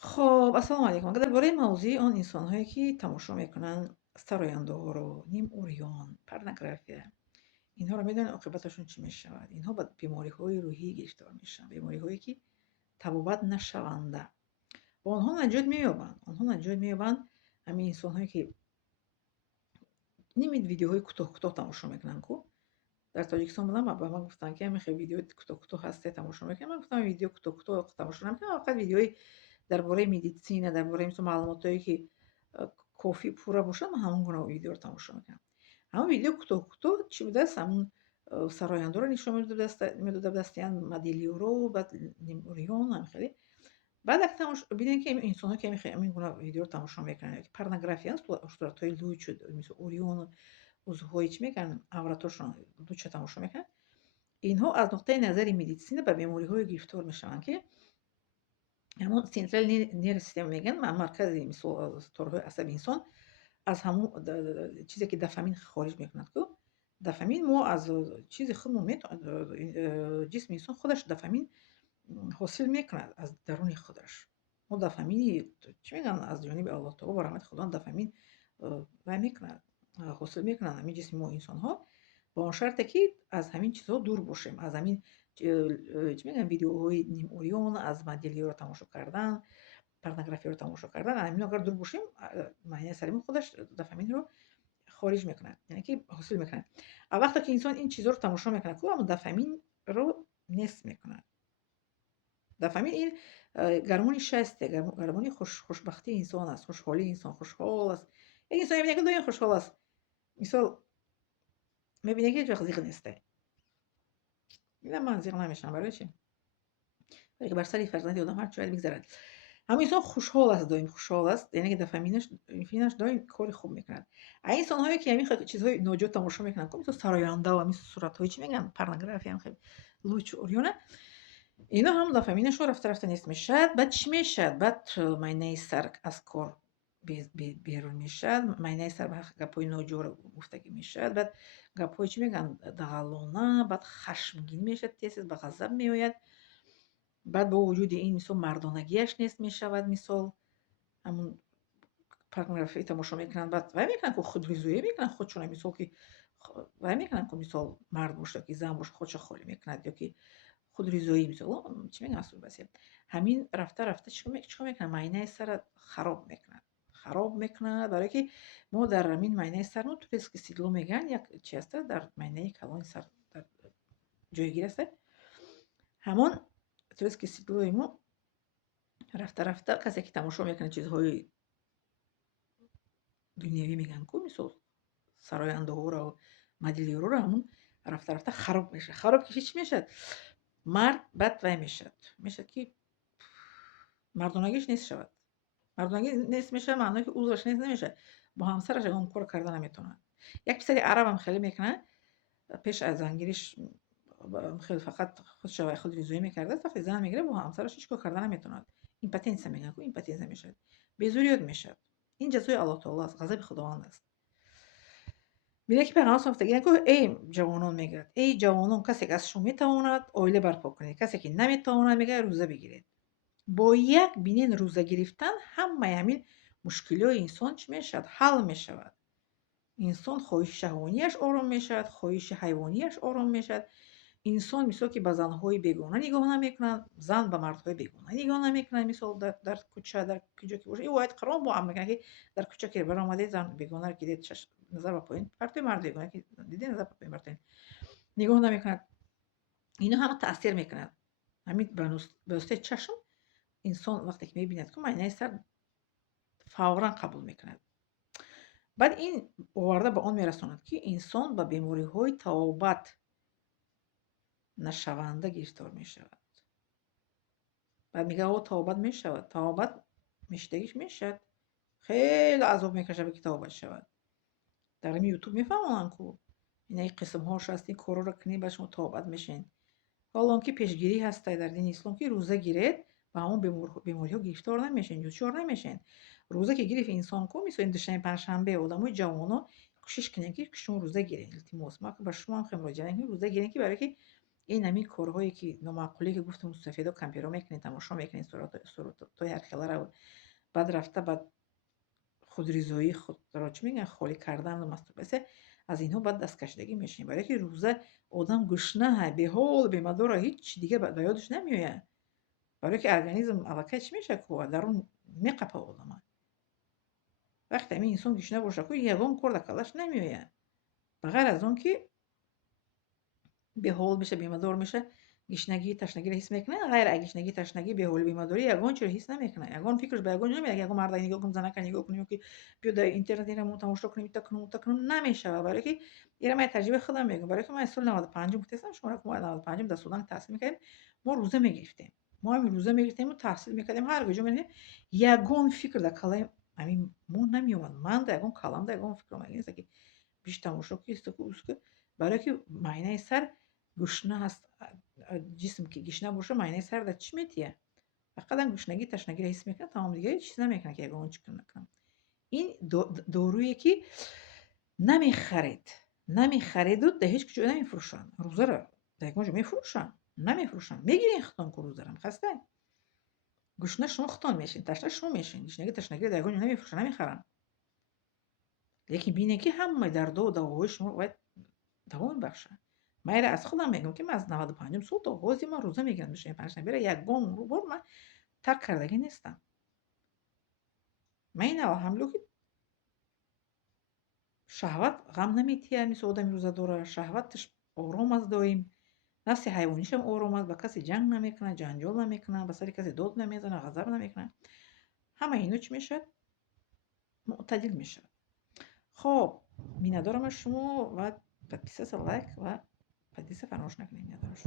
خب السلام علیکم. درباره موضوع آن انسان‌هایی که تماشا میکنن سرآینده‌ها رو، نیم اوریان، پرنگرافی، اینها رو میدونن عاقبتشون چی میشود. اینها به بیماری‌های روحی گرفتار میشن، بیماری‌هایی که تبابت نشونده. و آنها نجات مییابند. همین انسان‌هایی که نمید ویدیوهای کوتاه تماشا میکنن کو در تاجیکستان بودم و به من گفتن که همین خیلی ویدیو کوتاه هسته تماشا میکنم. من گفتم ویدیو کوتاه تماشا نمیکنم، فقط ویدیوهای درباره مدیسین، درباره مثل معلوماتایی که کافی پوره باشه من همون گونه ویدیو رو تماشا میکنم. همون ویدیو کوتاه چی بوده است؟ همون سراینده رو نشون میداده دستیان مدیلیو رو بعد نیموریون هم خیلی بعد اگه تماشا ببینید که این انسان ها که همین گونه ویدیو رو تماشا میکنن که پرنگرافی است صورت های لوچ مثل اوریون عضوهای چی میگن عورتاشون لوچ تماشا میکنن. اینها از نقطه نظر مدیسین به بیماری های گرفتار میشوند که همون سنترال نیر سیستم میگن مرکز طرق عصبی انسان از همون چیزی که دوپامین خارج میکند که دوپامین ما از چیز خودمون جسم انسان خودش دوپامین حاصل میکند از درون خودش. ما دوپامین چی میگن از جانب الله تعالی و رحمت خدا دوپامین و میکند حاصل میکنند همین جسم ما انسان ها با شرطی که از همین چیزها دور باشیم، از همین چی میگن ویدیوهای نیم اوریون، از مدلی رو تماشا کردن، پرنگرافی رو تماشا کردن، همین اگر دور باشیم معنی سلیم خودش دوپامین رو خارج میکنه، یعنی که حاصل میکنه. وقتی که انسان این چیزا رو تماشا میکنه که اما دوپامین رو نصف میکنه. دوپامین این گرمونی شسته، گرمونی خوشبختی انسان است، خوشحالی انسان خوشحال است. یک انسان میبینه که دائم خوشحال است، مثال میبینه که هیچ وقت زیغ نیسته. میگم من زیغ نمیشم، برای چی؟ برای که بر سر فرزند آدم هر چی میگذرد. همین انسان خوشحال است، دائم خوشحال است، یعنی که دوپامینش دائم کار خوب میکنه. این انسان هایی که همین چیزهای ناجور تماشا میکنن که مثل سراینده و مثل صورت های چی میگن پرنگرافی هم خیلی لوچ اوریونه، اینا هم دوپامینشون رفته نیست میشد. بعد چی میشد؟ بعد معنی سر از کار بیرون میشد، معنی سر به گپای ناجور گفتگی میشد، بعد گپای چی میگن دغلانه، بعد خشمگین میشد، تیز به غضب میآید. بعد با وجود این مثل مردانگیش نیست میشود، مثال همون پرنگرافی تماشا میکنن بعد وای میکنن که خودریزویی میکنن خودشون، مثال که وای میکنن که مثال مرد باشه که زن باشه خودش خالی میکند یا که خودریزویی مثال چی میگن اصلا بس همین رفته چیکار میکنه معنی سر خراب میکنه برای که ما در همین معنی سر ما تو ریسک سیدلو میگن یک چی هست در معنی کلان سر در جایگیر است همون تو ریسک سیدلو ما رفته کسی که تماشا میکنه چیزهای دنیوی میگن که مثل سراینده ها رو مدلی رو همون رفته خراب میشه. خراب که چی میشد؟ مرد بد وی میشد که مردانگیش نیست شود. مردانگی نیست میشه معنی که اوزش نیست نمیشه، با همسرش اون کار کردن نمیتونه. یک پسری عرب هم خیلی میکنه پیش از زنگیریش خیلی فقط خود ریزویی میکرده، وقتی زن میگیره با همسرش هیچ کار کردن نمیتونه. این پتینس میگن که این پتینس میشه به زور یاد میشه. این جزای الله تعالی است، غضب خداوند است. میگه که پیغمبر صلی الله علیه و ای جوانان میگه ای جوانان کسی که از شما میتواند عائله برپا کنید، کسی که نمیتواند میگه روزه بگیرید. با یک بینین روزه گرفتن همه همین مشکلات انسان چی میشود؟ حل میشود. انسان خواهش شهوانیش آرام میشود، خواهش حیوانیش آرام میشود. انسان مثل که به زنهای بیگانه نگاه نمیکنند، زن به مردهای بیگانه نگاه نمیکنند. مثال در کوچه در کجا که باشه این واحد قرار با هم میکنه که در کوچه که برآمده زن بیگانه رو که دید نظر به پایین پرتوی مرد بیگانه که دیده نظر به پایین پرتوی نگاه نمیکند. اینا همه تاثیر میکند. همین به واسطه چشم انسان وقتی که میبیند که معنی سر فورا قبول میکند. بعد این آورده به آن میرساند که انسان به بیماری های توبت نشونده گرفتار میشود. بعد میگه او توبت میشود، توبت میشدگیش میشد خیلی عذاب میکشه که توبت شود. در این یوتیوب میفهمن که این قسم هاش هست، این کارا رو کنی به شما توبت میشین. حالا که پیشگیری هسته در دین اسلام که روزه گیرید و همون بیماری ها گرفتار نمیشین، دچار نمیشین. روزه که گرفت انسان کو مثل این دوشنبه پنجشنبه آدمای جوانا کوشش کنین که شما روزه گیرین. التماس ما که به شما هم خیلی مراجعه روزه گیرین که برای که این همین کارهایی که نامعقولی که گفتم سفیدا کامپیوتر میکنین تماشا میکنین صورت هر خیلی رو بعد رفته بعد خودریزایی خود را چی میگن خالی کردن و ماستورباسیون از اینها باید دستکشیدگی میشین برای که روزه آدم گشنه به حال به مدار هیچ دیگه به یادش نمیاد برای که ارگانیسم الکی چی میشه که درون میقپه آدم وقتی این انسان گشنه باشه که یگان کار کلاش نمیاد بغیر از اون که به حال میشه بیمدار میشه گشنگی تشنگی رو حس میکنه غیر از گشنگی تشنگی به حال بیمداری یگان چرا حس نمیکنه یگان فکرش به یگان نمیاد یگان مرد نگاه کنم زنک نگاه کنیم که بیا در اینترنت اینو تماشا کنیم تا کنم نمیشه برای که اینا من تجربه خودم میگم برای که من سال 95 گفتم شما رو 95 در سودان تحصیل میکردیم ما روزه میگرفتیم ما همین روزه میگرفتیم و تحصیل میکردیم هر کجا میریم یگان فکر در کلام همین مو نمیومد من در یگان کلام در یگان فکر میگم که بیش تماشا که برای که معنی سر گشنه هست جسم که گشنه باشه معنی سر در چی میتیه فقط هم گشنگی تشنگی رو حس میکنه تمام دیگه هیچ چیز نمیکنه که اگه چیکار نکنم این دارویی که نمیخرید و ده هیچ کجا نمیفروشن روزه رو در کجا میفروشن نمیفروشن میگیرین ختان که روزه رو خسته گشنه شما ختان میشین تشنه شما میشین گشنگی تشنگی رو در کجا نمیفروشن نمیخرن لیکن بینه که همه در دواهای شما باید دوام بخشن من از خودم میگم که من از 95 سال تا حوزی من روزه میگیرم بشه پنج نمیره یک گام رو بر من ترک کردگی نیستم من این الحمدلله که شهوت غم نمیتیه مثل آدمی روزه داره شهوتش آرام از دایم نفس حیوانیش هم آرام است با کسی جنگ نمیکنه جنجال نمیکنه به سر کسی داد نمیزنه غضب نمیکنه همه اینو چی میشه معتدل میشه خب میندارم از شما و 25 لایک و 50 فراموش نکنید میندارم شما